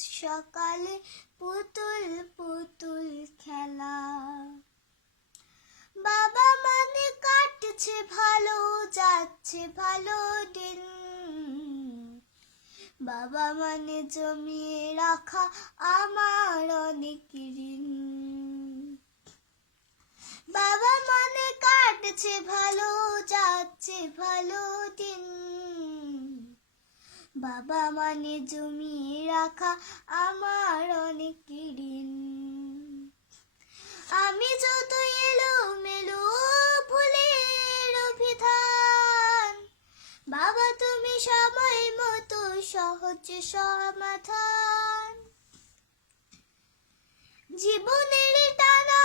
সকালে পুতুল পুতুল খেলা। বাবা মানে কাটছে ভালো, যাচ্ছে ভালো দিন। বাবা মানে জমিয়ে রাখা আমার অনেক ঋণ। বাবা মানে কাটছে ভালো, যাচ্ছে ভালো দিন। বাবা মানে জমিয়ে রাখা আমার অনেক ঋণ। আমি যত এলো মেলো ভুলের অভিধান, বাবা তুমি সময় মতো সহজ সমাধান। জীবনের টানা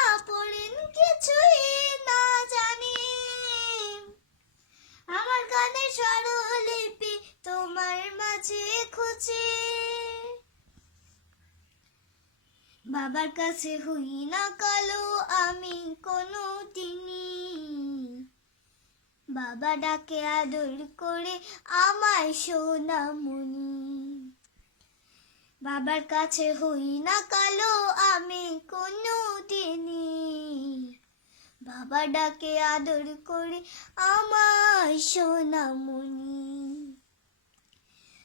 খুঁজে। বাবার কাছে হই না কালো, আমি কোনো দিনই বাবা ডাকে আদর করে আমায় সোনামণি বাবার কাছে হই না কালো, আমি কোনো দিনই বাবা ডাকে আদর করে আমায় সোনামণি